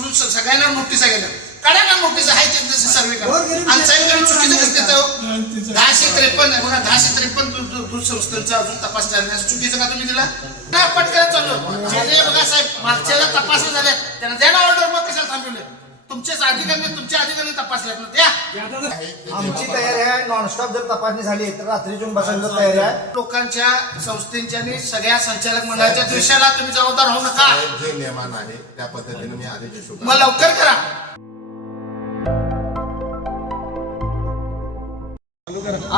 सोडून सगळ्यांना नोटीसा गेल्या. काढा ना नोटीस आहे ते सर्वे करा. आणि साहेब चुकीचं करते तर 1053 बघा 1053 दूध संस्थांचा अजून तपास झाला चुकीचं का तुम्ही दिला ना पटकन चाललो जे बघा साहेब मागच्या तपासण्या झाल्या त्यांना द्या ना ऑर्डर. मग कशाला थांबवले तुमच्या अधिकाऱ्यांनी तपासल्यात ना द्या. आमची तयारी आहे. नॉनस्टॉप जर तपासणी झाली तर रात्रीतून बसायला तयारी आहे. लोकांच्या संस्थेच्या आणि सगळ्या संचालक मंडळाच्या दिवसाला तुम्ही जबाबदार होऊ नका. जे नियमान आहे त्या पद्धतीने मी आदेश मग लवकर करा.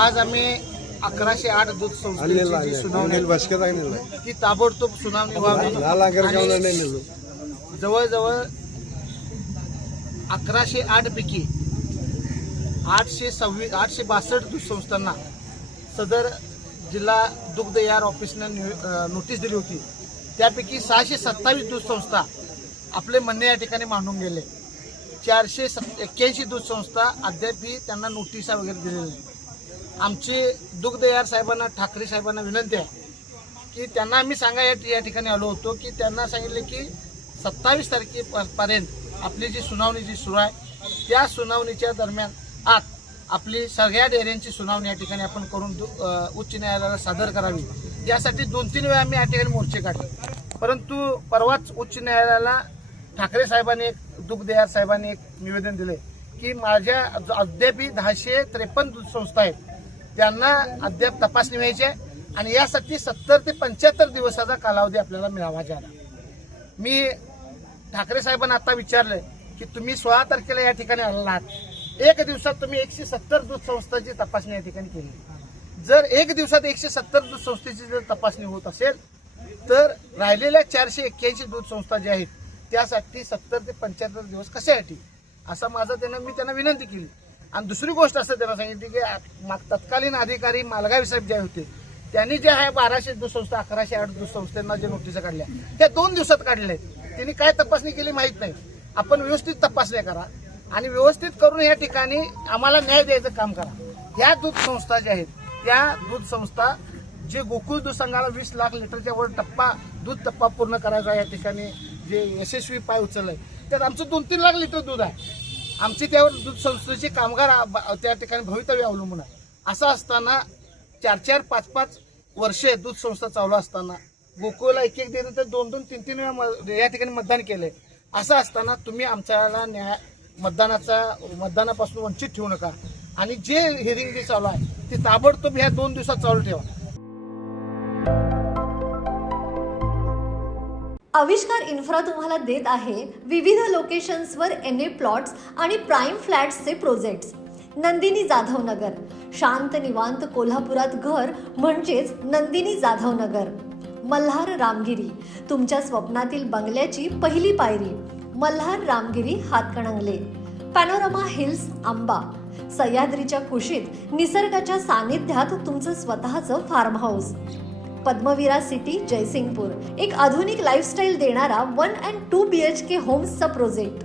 आज आम्ही 1108 दूध संस्थेची सुनावणी ती ताबडतोब सुनावणी व्हावी. जवळजवळ 1108 पैकी 862 दूध संस्थांना सदर जिल्हा दुग्ध यार ऑफिसनं नोटीस दिली होती. त्यापैकी 627 दूध संस्था आपले म्हणणे या ठिकाणी मांडून गेले. 481 दूध संस्था अद्यापही त्यांना नोटिसा वगैरे दिलेल्या नाही. आमची दुग्ध यार साहेबांना ठाकरे साहेबांना विनंती आहे की त्यांना आम्ही या ठिकाणी आलो होतो की त्यांना सांगितले की 27 तारखेपर्यंत आपली जी सुनावणी जी सुरू आहे त्या सुनावणीच्या दरम्यान आत आपली सगळ्या डेअऱ्यांची सुनावणी या ठिकाणी आपण करून उच्च न्यायालयाला सादर करावी. यासाठी 2-3 वेळा आम्ही या ठिकाणी मोर्चे काढले. परंतु परवाच उच्च न्यायालयाला ठाकरे साहेबांनी दुग्ध यार साहेबांनी एक निवेदन दिले की माझ्या अद्यापही 1053 दूध संस्था आहेत त्यांना अद्याप तपासणी व्हायची आहे आणि यासाठी 70 ते 75 दिवसाचा कालावधी आपल्याला मिळावा ज्याला. मी ठाकरे साहेबांना आता विचारलंय की तुम्ही 16 तारखेला या ठिकाणी आलेला आहात. एक दिवसात तुम्ही 170 दूध संस्थांची तपासणी या ठिकाणी केली. जर एक दिवसात 170 दूध संस्थेची जर तपासणी होत असेल तर राहिलेल्या 481 दूध संस्था ज्या आहेत त्यासाठी 70 ते 75 दिवस कशासाठी असं मी त्यांना विनंती केली. आणि दुसरी गोष्ट असं त्यांना सांगितली की तत्कालीन अधिकारी मालगावी साहेब जे होते त्यांनी जे आहे 1200 दूध संस्था 1108 दूध संस्थांना जे नोटिसा काढल्या त्या 2 दिवसात काढल्या आहेत. त्यांनी काय तपासणी केली माहीत नाही. आपण व्यवस्थित तपासण्या करा आणि व्यवस्थित करून या ठिकाणी आम्हाला न्याय द्यायचं काम करा. ह्या दूध संस्था ज्या आहेत त्या दूध संस्था जे गोकुळ दूध संघाला 20 लाख लिटरच्या वर दूध टप्पा पूर्ण करायचा या ठिकाणी जे यशस्वी पाय उचललाय त्यात आमचं 2-3 लाख लिटर दूध आहे. आमची त्यावर दूध संस्थेचे कामगार त्या ठिकाणी भवितव्य अवलंबून आहे. असं असताना 4-4, 5-5 वर्षे दूध संस्था चालू असताना गोकुळला 1-1 दिलं तर 2-2, 3-3 वेळा या ठिकाणी मतदान केलंय. असं असताना तुम्ही आमच्याला मतदानापासून वंचित ठेवू नका आणि जे हिअरिंग जे चालू आहे ते ताबडतोब ह्या 2 दिवसात चालू ठेवा. आविष्कार इन्फ्रा तुम्हाला देत आहे विविध लोकेशन्सवर NA प्लॉट्स आणि प्राईम फ्लॅट्सचे प्रोजेक्ट्स. नंदिनी जाधव नगर, शांत निवांत कोल्हापुरात घर म्हणजेच नंदिनी जाधव नगर. मल्हार रामगिरी, तुमच्या स्वप्नातील बंगल्याची पहिली पायरी. मल्हार रामगिरी हातकणंगले. पॅनोरमा हिल्स आंबा, सह्याद्रीच्या कुशीत निसर्गाच्या सानिध्यात तुमचं स्वतःचं farm house. Padmavira city Jaysingpur, एक आधुनिक लाईफस्टाईल देणारा 1 and 2 BHK होम्सचा प्रोजेक्ट.